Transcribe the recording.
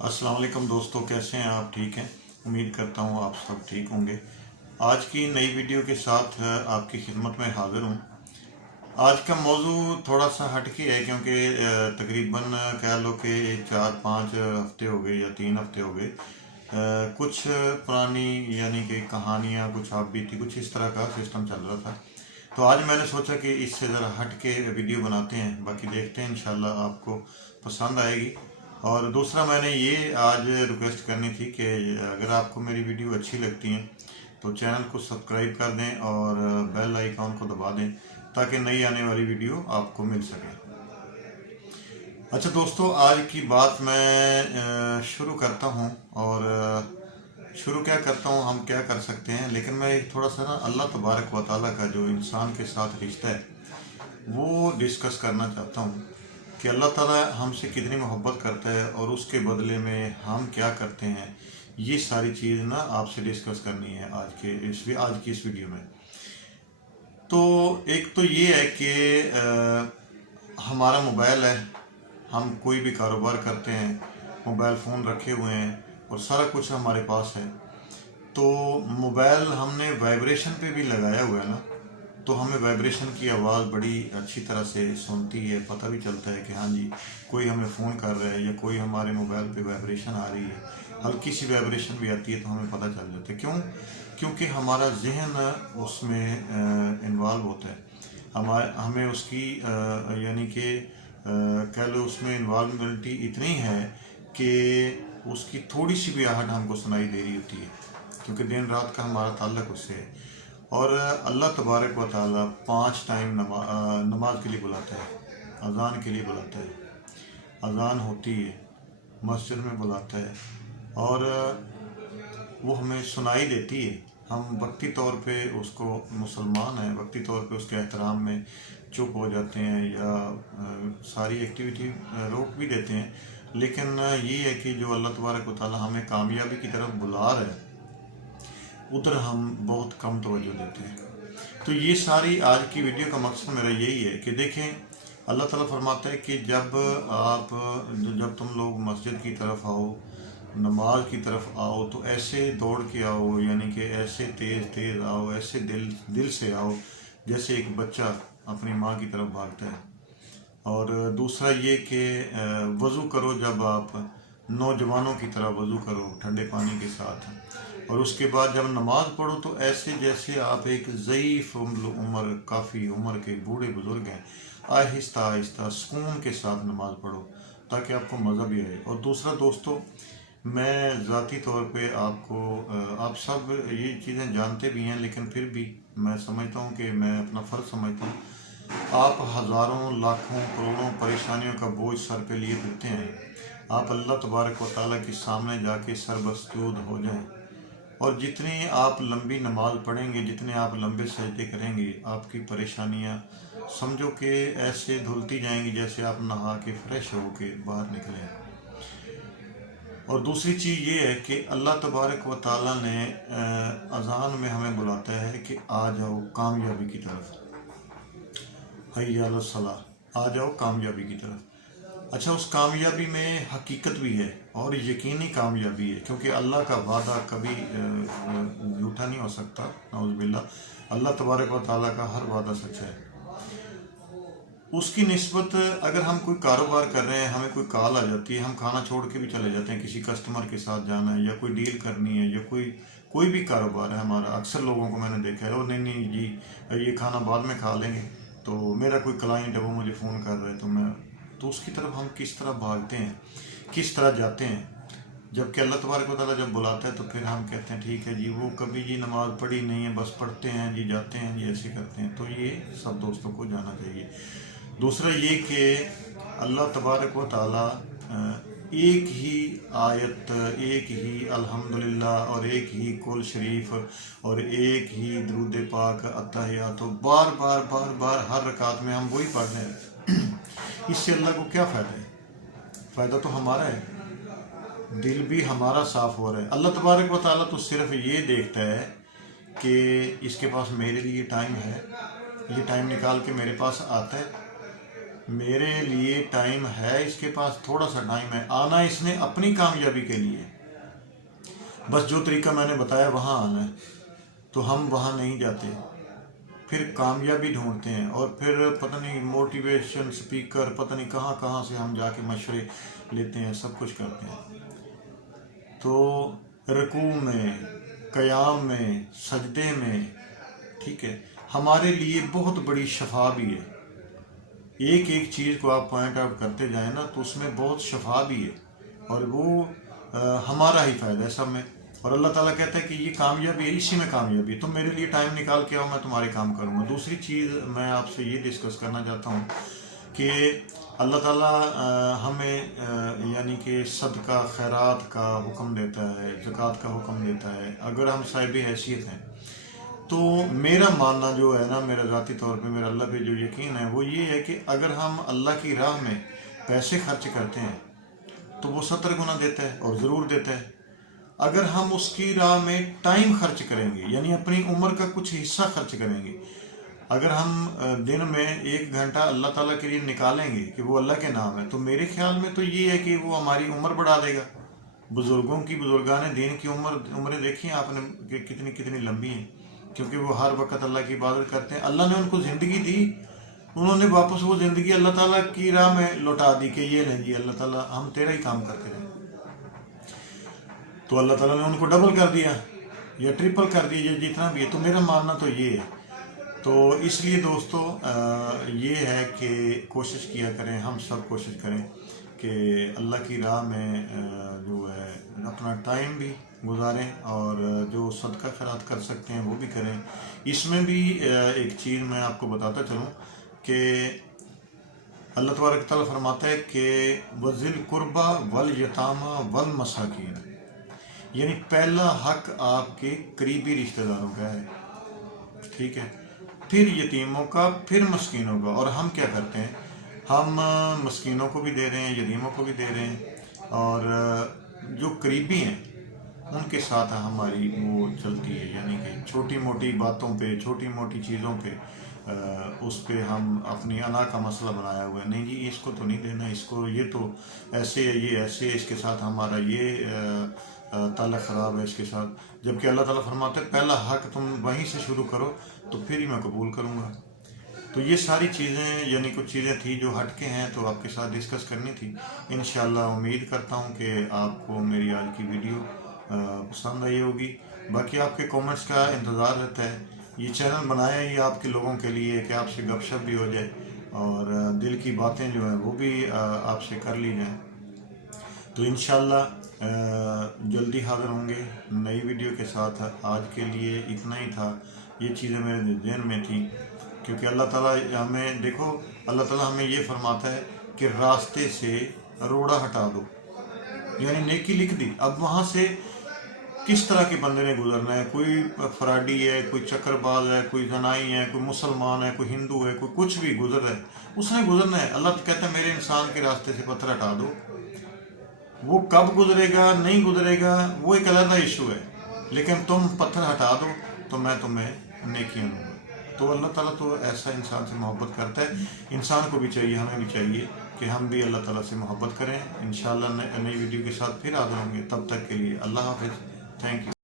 अस्सलाम वालेकुम दोस्तों, कैसे हैं आप? ठीक हैं? उम्मीद करता हूँ आप सब ठीक होंगे। आज की नई वीडियो के साथ आपकी खिदमत में हाज़िर हूँ। आज का मौजू थोड़ा सा हटके है क्योंकि तकरीबन कह लो कि 4-5 हफ्ते हो गए या 3 हफ्ते हो गए। कुछ पुरानी यानी कि कहानियाँ, कुछ आप बीती, कुछ इस तरह का सिस्टम चल रहा था। तो आज मैंने सोचा कि इससे ज़रा हट के वीडियो बनाते हैं। बाकी देखते हैं, इंशाल्लाह आपको पसंद आएगी। और दूसरा मैंने ये आज रिक्वेस्ट करनी थी कि अगर आपको मेरी वीडियो अच्छी लगती हैं तो चैनल को सब्सक्राइब कर दें और बेल आइकॉन को दबा दें ताकि नई आने वाली वीडियो आपको मिल सके। अच्छा दोस्तों, आज की बात मैं शुरू करता हूँ। और शुरू क्या करता हूँ, हम क्या कर सकते हैं, लेकिन मैं एक थोड़ा सा ना अल्लाह तबारक व तआला का जो इंसान के साथ रिश्ता है वो डिस्कस करना चाहता हूँ कि अल्लाह ताला हमसे कितनी मोहब्बत करता है और उसके बदले में हम क्या करते हैं। ये सारी चीज़ ना आपसे डिस्कस करनी है आज की इस वीडियो में। तो एक तो ये है कि हमारा मोबाइल है, हम कोई भी कारोबार करते हैं, मोबाइल फ़ोन रखे हुए हैं और सारा कुछ हमारे पास है। तो मोबाइल हमने वाइब्रेशन पे भी लगाया हुआ है ना, तो हमें वाइब्रेशन की आवाज़ बड़ी अच्छी तरह से सुनती है, पता भी चलता है कि हाँ जी कोई हमें फ़ोन कर रहा है या कोई हमारे मोबाइल पे वाइब्रेशन आ रही है। हल्की सी वाइब्रेशन भी आती है तो हमें पता चल जाता है। क्यों? क्योंकि हमारा जहन उसमें इन्वॉल्व होता है। हमें उसकी यानी कि कह लो उसमें इन्वॉल्वमेंटी इतनी है कि उसकी थोड़ी सी भी आहट हमको सुनाई दे रही होती है, क्योंकि दिन रात का हमारा ताल्लुक उससे है। और अल्लाह तबारक व तआला 5 टाइम नमाज के लिए बुलाता है, अज़ान के लिए बुलाता है, अज़ान होती है, मस्जिद में बुलाता है और वो हमें सुनाई देती है। हम वक्ती तौर पे उसको, मुसलमान हैं, वक्ती तौर पे उसके एहतराम में चुप हो जाते हैं या सारी एक्टिविटी रोक भी देते हैं। लेकिन ये है कि जो अल्लाह तबारक व तआला हमें कामयाबी की तरफ बुला रहा है उधर हम बहुत कम तवज्जो देते हैं। तो ये सारी आज की वीडियो का मकसद मेरा यही है कि देखें, अल्लाह ताला फरमाता है कि जब तुम लोग मस्जिद की तरफ आओ, नमाज की तरफ आओ तो ऐसे दौड़ के आओ, यानी कि ऐसे तेज़ तेज़ आओ, ऐसे दिल से आओ जैसे एक बच्चा अपनी माँ की तरफ भागता है। और दूसरा ये कि वज़ू करो, जब आप नौजवानों की तरह वज़ू करो ठंडे पानी के साथ। और उसके बाद जब नमाज़ पढ़ो तो ऐसे जैसे आप एक ज़ईफ़ उम्र, काफ़ी उम्र के बूढ़े बुज़ुर्ग हैं। आहिस्ता आहिस्ता सुकून के साथ नमाज़ पढ़ो ताकि आपको मज़ा भी आए। और दूसरा दोस्तों, मैं ज़ाती तौर पे आप सब ये चीज़ें जानते भी हैं, लेकिन फिर भी मैं समझता हूँ कि मैं अपना फ़र्ज़ समझता हूँ। आप हज़ारों लाखों करोड़ों परेशानियों का बोझ सर पे लिए फिरते हैं, आप अल्लाह तबारक व तआला के सामने जाके सरबस्तूद हो जाएं। और जितनी आप लंबी नमाज पढ़ेंगे, जितने आप लंबे सजदे करेंगे, आपकी परेशानियां समझो कि ऐसे धुलती जाएंगी जैसे आप नहा के फ्रेश हो के बाहर निकले। और दूसरी चीज़ ये है कि अल्लाह तबारक व तआला ने अज़ान में हमें बुलाता है कि आ जाओ कामयाबी की तरफ, हय्या अलस सलाह, आ जाओ कामयाबी की तरफ। अच्छा, उस कामयाबी में हकीकत भी है और यकीनी कामयाबी है, क्योंकि अल्लाह का वादा कभी झूठा नहीं हो सकता, नाउज़ुबिल्लाह। अल्लाह तबारक व तआला का हर वादा सच्चा है। उसकी निस्बत अगर हम कोई कारोबार कर रहे हैं, हमें कोई कॉल आ जाती है, हम खाना छोड़ के भी चले जाते हैं, किसी कस्टमर के साथ जाना है या कोई डील करनी है या कोई भी कारोबार है हमारा। अक्सर लोगों को मैंने देखा है, ओ नहीं नहीं जी ये खाना बाद में खा लेंगे, तो मेरा कोई क्लाइंट है वो मुझे फ़ोन कर रहा है तो उसकी तरफ हम किस तरह भागते हैं, किस तरह जाते हैं। जबकि अल्लाह तबारक व तआला जब बुलाता है तो फिर हम कहते हैं ठीक है जी, वो कभी जी नमाज़ पढ़ी नहीं है, बस पढ़ते हैं जी, जाते हैं जी, ऐसे करते हैं। तो ये सब दोस्तों को जाना चाहिए। दूसरा ये कि अल्लाह तबारक व तआला एक ही आयत, एक ही अल्हम्दुलिल्लाह और एक ही कुल शरीफ और एक ही दुरूद पाक अत्तहियात बार बार बार बार हर रकात में हम वही पढ़ रहे हैं। इससे अल्लाह को क्या फ़ायदा है? फ़ायदा तो हमारा है, दिल भी हमारा साफ़ हो रहा है। अल्लाह तबारक व तआला तो सिर्फ ये देखता है कि इसके पास मेरे लिए टाइम है, ये टाइम निकाल के मेरे पास आता है, میرے لیے ٹائم ہے، اس کے پاس تھوڑا سا ٹائم ہے، آنا اس نے اپنی کامیابی کے لیے، بس جو طریقہ میں نے بتایا وہاں آنا ہے، تو ہم وہاں نہیں جاتے، پھر کامیابی ڈھونڈتے ہیں، اور پھر پتہ نہیں موٹیویشن سپیکر پتہ نہیں کہاں کہاں سے ہم جا کے مشورے لیتے ہیں، سب کچھ کرتے ہیں۔ تو رکوع میں، قیام میں، سجدے میں، ٹھیک ہے، ہمارے لیے بہت بڑی شفا بھی ہے۔ ایک ایک چیز کو آپ پوائنٹ آؤٹ کرتے جائیں نا تو اس میں بہت شفا بھی ہے، اور وہ ہمارا ہی فائدہ ہے سب میں۔ اور اللہ تعالیٰ کہتا ہے کہ یہ کامیابی ہے، اسی میں کامیابی ہے، تم میرے لیے ٹائم نکال کے آؤ، میں تمہارے کام کروں گا۔ دوسری چیز میں آپ سے یہ ڈسکس کرنا چاہتا ہوں کہ اللہ تعالیٰ ہمیں یعنی کہ صدقہ خیرات کا حکم دیتا ہے، زکوٰۃ کا حکم دیتا ہے، اگر ہم صاحب حیثیت ہیں۔ تو میرا ماننا جو ہے نا، میرا ذاتی طور پہ میرا اللہ پہ جو یقین ہے وہ یہ ہے کہ اگر ہم اللہ کی راہ میں پیسے خرچ کرتے ہیں تو وہ 70 گنا دیتا ہے، اور ضرور دیتا ہے۔ اگر ہم اس کی راہ میں ٹائم خرچ کریں گے، یعنی اپنی عمر کا کچھ حصہ خرچ کریں گے، اگر ہم دن میں 1 گھنٹہ اللہ تعالیٰ کے لیے نکالیں گے کہ وہ اللہ کے نام ہے، تو میرے خیال میں تو یہ ہے کہ وہ ہماری عمر بڑھا دے گا۔ بزرگوں کی، بزرگان دین کی عمریں دیکھی آپ نے کہ کتنی لمبی ہیں، کیونکہ وہ ہر وقت اللہ کی عبادت کرتے ہیں۔ اللہ نے ان کو زندگی دی، انہوں نے واپس وہ زندگی اللہ تعالیٰ کی راہ میں لوٹا دی کہ یہ لیں جی اللہ تعالیٰ ہم تیرا ہی کام کرتے رہے، تو اللہ تعالیٰ نے ان کو ڈبل کر دیا یا ٹرپل کر دیا، جتنا بھی ہے۔ تو میرا ماننا تو یہ ہے۔ تو اس لیے دوستو یہ ہے کہ کوشش کیا کریں، ہم سب کوشش کریں کہ اللہ کی راہ میں جو ہے اپنا ٹائم بھی گزاریں، اور جو صدقہ خیرات کر سکتے ہیں وہ بھی کریں۔ اس میں بھی ایک چیز میں آپ کو بتاتا چلوں کہ اللہ تبارک تعالیٰ فرماتا ہے کہ وَذِي الْقُرْبَى وَالْيَتَامَى وَالْمَسَاكِينَ، یعنی پہلا حق آپ کے قریبی رشتہ داروں کا ہے، ٹھیک ہے، پھر یتیموں کا، پھر مسکینوں کا۔ اور ہم کیا کرتے ہیں، ہم مسکینوں کو بھی دے رہے ہیں، یتیموں کو بھی دے رہے ہیں، اور جو قریبی ہیں ان کے ساتھ ہماری وہ چلتی ہے، یعنی کہ چھوٹی موٹی باتوں پہ، چھوٹی موٹی چیزوں پہ اس پہ ہم اپنی انا کا مسئلہ بنایا ہوا ہے، نہیں جی اس کو تو نہیں دینا، اس کو یہ تو ایسے ہے، یہ ایسے ہے، اس کے ساتھ ہمارا یہ تعلق خراب ہے اس کے ساتھ، جبکہ اللہ تعالیٰ فرماتا ہے پہلا حق تم وہیں سے شروع کرو تو پھر ہی میں قبول کروں گا۔ تو یہ ساری چیزیں یعنی کچھ چیزیں تھیں جو ہٹ کے ہیں، تو آپ کے ساتھ ڈسکس کرنی تھی۔ انشاءاللہ امید کرتا ہوں کہ آپ کو میری آج کی ویڈیو پسند آئی ہوگی۔ باقی آپ کے کومنٹس کا انتظار رہتا ہے۔ یہ چینل بنایا ہی آپ کے لوگوں کے لیے کہ آپ سے گپ شپ بھی ہو جائے، اور دل کی باتیں جو ہیں وہ بھی آپ سے کر لی جائیں۔ تو انشاءاللہ جلدی حاضر ہوں گے نئی ویڈیو کے ساتھ۔ آج کے لیے اتنا ہی تھا، یہ چیزیں میرے ذہن میں تھیں، کیونکہ اللہ تعالیٰ ہمیں دیکھو، اللہ تعالیٰ ہمیں یہ فرماتا ہے کہ راستے سے روڑا ہٹا دو، یعنی نیکی لکھ دی۔ اب وہاں سے کس طرح کے بندے نے گزرنا ہے، کوئی فراڈی ہے، کوئی چکر باز ہے، کوئی زنائی ہے، کوئی مسلمان ہے، کوئی ہندو ہے، کوئی کچھ بھی گزر رہا ہے، اس نے گزرنا ہے۔ اللہ تو کہتا ہے میرے انسان کے راستے سے پتھر ہٹا دو۔ وہ کب گزرے گا نہیں گزرے گا وہ ایک علیحدہ ایشو ہے، لیکن تم پتھر ہٹا دو تو میں تمہیں نیکیاں دوں گا۔ تو اللہ تعالیٰ تو ایسا انسان سے محبت کرتا ہے۔ انسان کو بھی چاہیے، ہمیں بھی چاہیے کہ ہم بھی اللہ تعالیٰ سے محبت کریں۔ انشاءاللہ نئی ویڈیو کے ساتھ پھر حاضر ہوں گے، تب تک کے لیے اللہ حافظ، تھینک یو۔